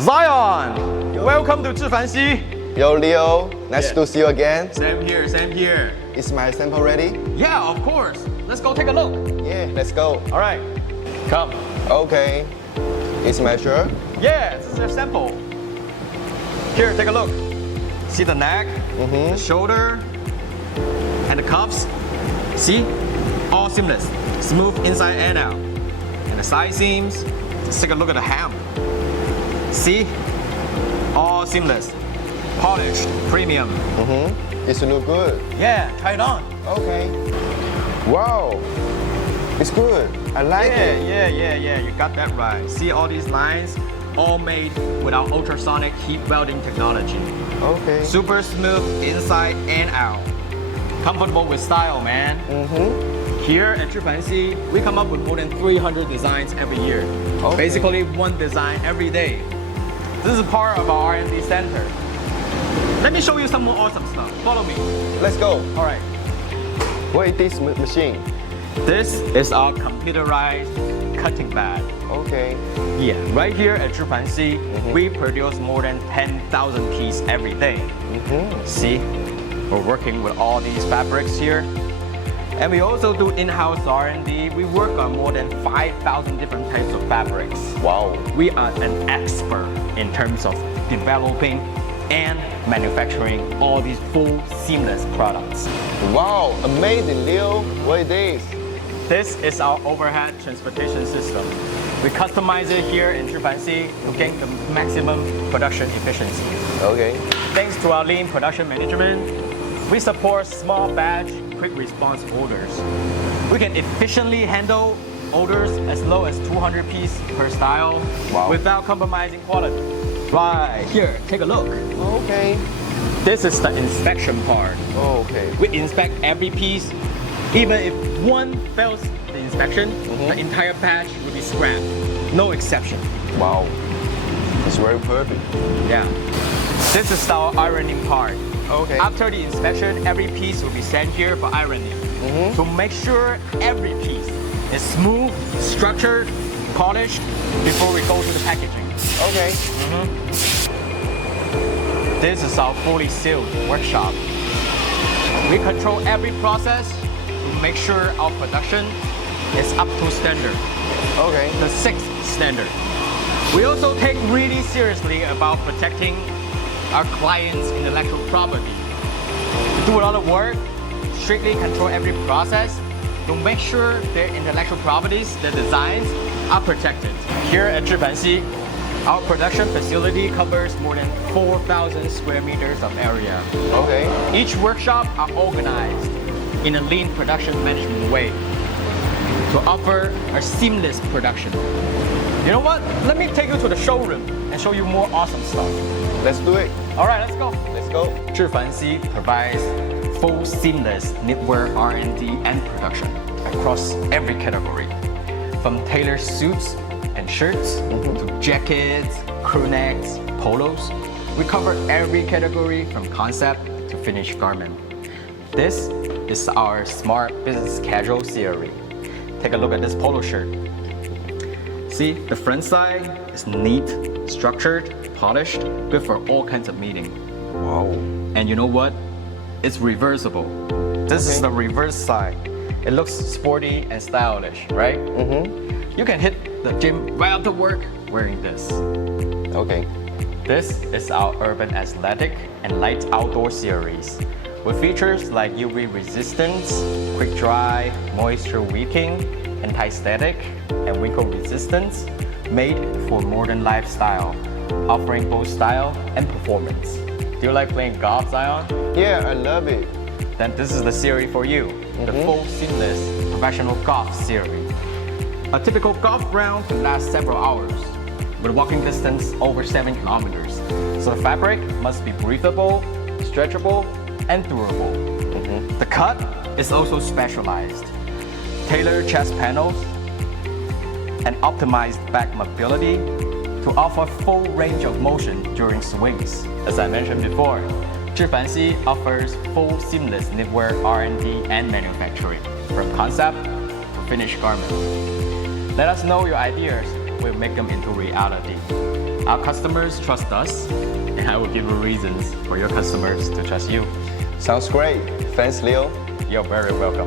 Zion, welcome to Zhifanxi. Yo, Leo, nice to see you again. Same here, same here. Is my sample ready? Yeah, of course. Let's go take a look. Yeah, let's go. All right, come. Okay. Is my shirt? Yeah, this is your sample. Here, take a look. See the neck, the shoulder, and the cuffs? See? All seamless, smooth inside and out. And the side seams, let's take a look at the hem. See? All seamless, polished, premium. It look good. Yeah, try it on. Okay. Wow. It's good. I like it. Yeah, you got that right. See all these lines? All made with our ultrasonic heat welding technology. Okay. Super smooth inside and out. Comfortable with style, man. Here at Zhifanxi, we come up with more than 300 designs every year. Okay. Basically one design every day. This is part of our R&D center. Let me show you some more awesome stuff. Follow me. Let's go. All right. What is this machine? This is our computerized cutting bed. Okay. Yeah, right here at Zhifanxi, we produce more than 10,000 pieces every day. See, we're working with all these fabrics here. And we also do in-house R&D. We work on more than 5,000 different types of fabrics. Wow. We are an expert in terms of developing and manufacturing all these full seamless products. Wow, amazing, Leo. What is this? This is our overhead transportation system. We customize it here in Zhifanxi to gain the maximum production efficiency. Okay. Thanks to our lean production management, we support small batch, quick response orders. We can efficiently handle orders as low as 200 pieces per style without compromising quality. Right, here, take a look. Okay. This is the inspection part. Okay. We inspect every piece. Even if one fails the inspection, the entire batch will be scrapped. No exception. Wow. It's very perfect. Yeah. This is our ironing part. Okay. After the inspection, every piece will be sent here for ironing. To make sure every piece is smooth, structured, polished before we go to the packaging. Okay. This is our fully sealed workshop. We control every process to make sure our production is up to standard. Okay. The 6th standard. We also take really seriously about protecting our clients' intellectual property. We do a lot of work, strictly control every process to make sure their intellectual properties, their designs, are protected. Here at Zhifanxi, our production facility covers more than 4,000 square meters of area. Okay. Each workshop are organized in a lean production management way to offer a seamless production. You know what? Let me take you to the showroom and show you more awesome stuff. Let's do it. All right, let's go. Let's go. Zhifanxi provides full seamless knitwear R&D and production across every category, from tailored suits and shirts to jackets, crew necks, polos. We cover every category from concept to finished garment. This is our smart business casual series. Take a look at this polo shirt. See, the front side is neat, structured, polished, good for all kinds of meeting. Wow. And you know what? It's reversible. This is the reverse side. It looks sporty and stylish, right? You can hit the gym right after work wearing this. Okay. This is our urban athletic and light outdoor series with features like UV resistance, quick dry, moisture wicking, anti-static, and wrinkle resistance, made for modern lifestyle, offering both style and performance. Do you like playing golf, Zion? Yeah, I love it. Then this is the series for you, the full seamless professional golf series. A typical golf round can last several hours, with walking distance over 7 kilometers. So the fabric must be breathable, stretchable, and durable. The cut is also specialized. Tailored chest panels and optimized back mobility to offer full range of motion during swings. As I mentioned before, Zhifanxi offers full seamless knitwear R&D and manufacturing, from concept to finished garment. Let us know your ideas. We'll make them into reality. Our customers trust us, and I will give you reasons for your customers to trust you. Sounds great. Thanks, Leo. You're very welcome.